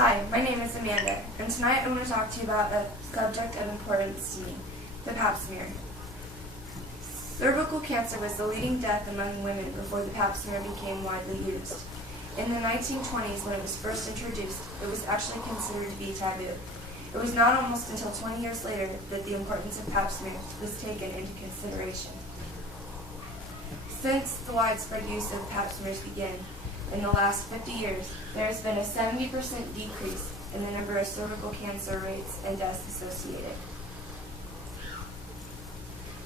Hi, my name is Amanda, and tonight I'm going to talk to you about a subject of importance to me, the pap smear. Cervical cancer was the leading death among women before the pap smear became widely used. In the 1920s, when it was first introduced, it was actually considered to be taboo. It was not almost until 20 years later that the importance of pap smear was taken into consideration. Since the widespread use of pap smears began, in the last 50 years, there has been a 70% decrease in the number of cervical cancer rates and deaths associated.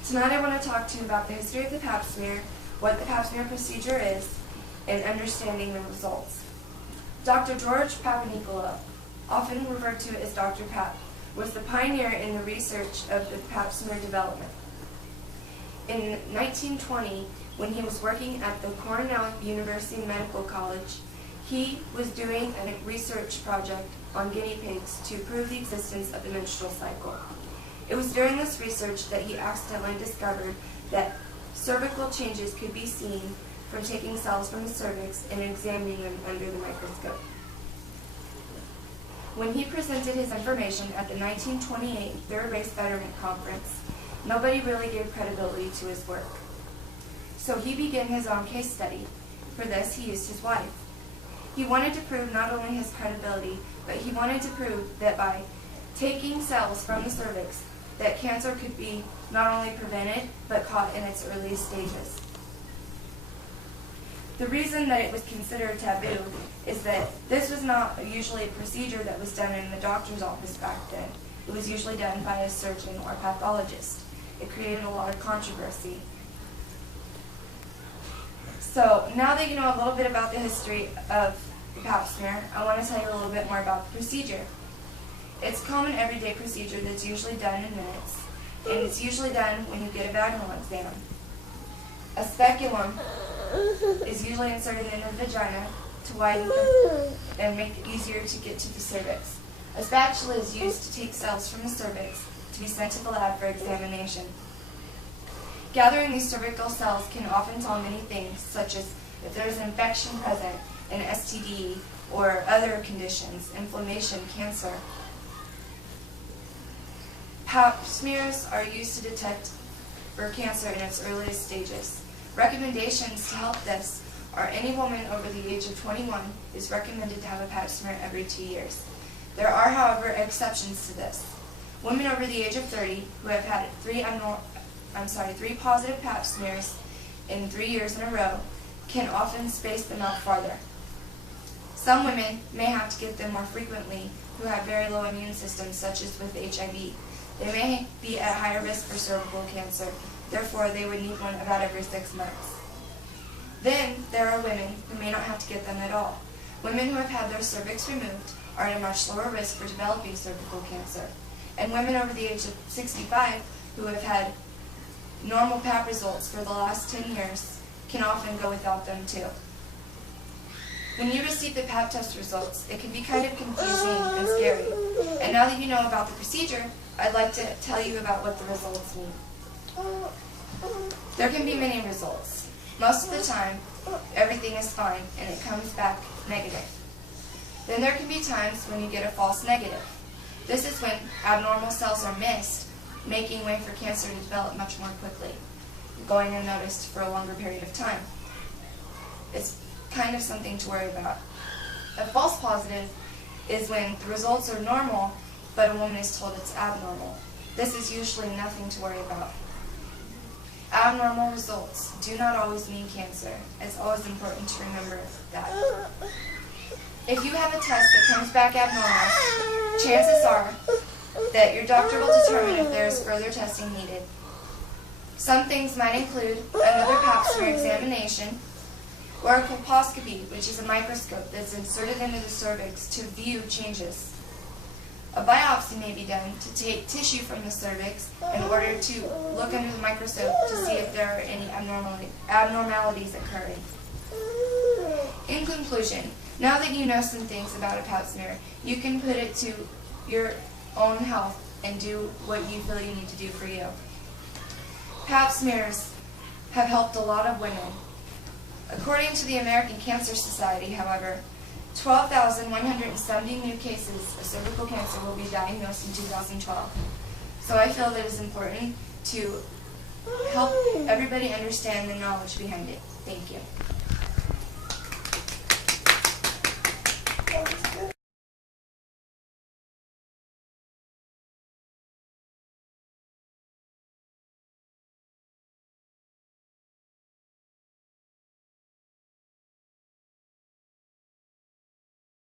Tonight I want to talk to you about the history of the pap smear, what the pap smear procedure is, and understanding the results. Dr. George Papanicolaou, often referred to as Dr. Pap, was the pioneer in the research of the pap smear development. In 1920, when he was working at the Cornell University Medical College, he was doing a research project on guinea pigs to prove the existence of the menstrual cycle. It was during this research that he accidentally discovered that cervical changes could be seen from taking cells from the cervix and examining them under the microscope. When he presented his information at the 1928 Third Race Betterment Conference, nobody really gave credibility to his work. So he began his own case study. For this, he used his wife. He wanted to prove not only his credibility, but he wanted to prove that by taking cells from the cervix, that cancer could be not only prevented, but caught in its earliest stages. The reason that it was considered taboo is that this was not usually a procedure that was done in the doctor's office back then. It was usually done by a surgeon or pathologist. It created a lot of controversy. So now that you know a little bit about the history of the pap smear, I want to tell you a little bit more about the procedure. It's a common everyday procedure that's usually done in minutes, and it's usually done when you get a vaginal exam. A speculum is usually inserted in the vagina to widen and make it easier to get to the cervix. A spatula is used to take cells from the cervix to be sent to the lab for examination. Gathering these cervical cells can often tell many things, such as if there is an infection present, an STD, or other conditions, inflammation, cancer. Pap smears are used to detect for cancer in its earliest stages. Recommendations to help this are any woman over the age of 21 is recommended to have a pap smear every 2 years. There are, however, exceptions to this. Women over the age of 30 who have had three positive pap smears in 3 years in a row can often space them out farther. Some women may have to get them more frequently who have very low immune systems, such as with HIV. They may be at higher risk for cervical cancer, therefore they would need one about every 6 months. Then there are women who may not have to get them at all. Women who have had their cervix removed are at a much lower risk for developing cervical cancer. And women over the age of 65 who have had normal pap results for the last 10 years can often go without them too. When you receive the pap test results, it can be kind of confusing and scary. And now that you know about the procedure, I'd like to tell you about what the results mean. There can be many results. Most of the time, everything is fine and it comes back negative. Then there can be times when you get a false negative. This is when abnormal cells are missed, making way for cancer to develop much more quickly, going unnoticed for a longer period of time. It's kind of something to worry about. A false positive is when the results are normal, but a woman is told it's abnormal. This is usually nothing to worry about. Abnormal results do not always mean cancer. It's always important to remember that. If you have a test that comes back abnormal, chances are that your doctor will determine if there is further testing needed. Some things might include another pap smear examination, or a colposcopy, which is a microscope that's inserted into the cervix to view changes. A biopsy may be done to take tissue from the cervix in order to look under the microscope to see if there are any abnormalities occurring. In conclusion, now that you know some things about a pap smear, you can put it to your own health and do what you feel you need to do for you. Pap smears have helped a lot of women. According to the American Cancer Society, however, 12,170 new cases of cervical cancer will be diagnosed in 2012. So I feel that it is important to help everybody understand the knowledge behind it. Thank you.